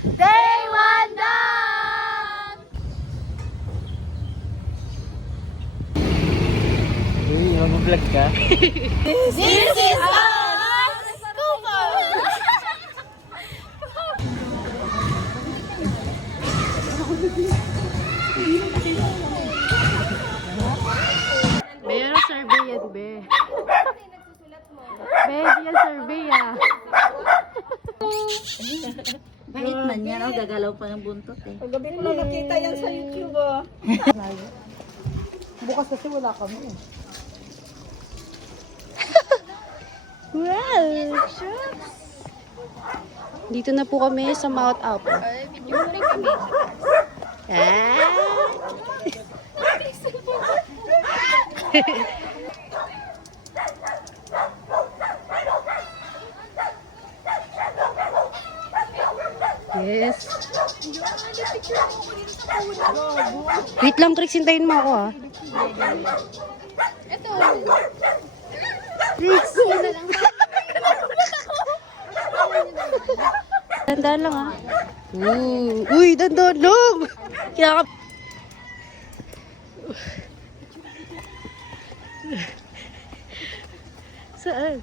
Day 1 done! Uy, mag-vlog ka? This is our scuba! Be, ano survey yan, be? Be, di yan survey, ah. Bait man yan, oh, gagalaw pa ng buntot eh. Paggabi ko lang nakita yan sa YouTube, oh. Bukas kasi wala kami, eh. Well, dito na po kami sa Mount Apo. Ah! Yes. Wait lang, Trix, hintayin mo ako, ah. Trix! Dandaan lang, ah. Uy, dandaan lang! Kinakap... Saan?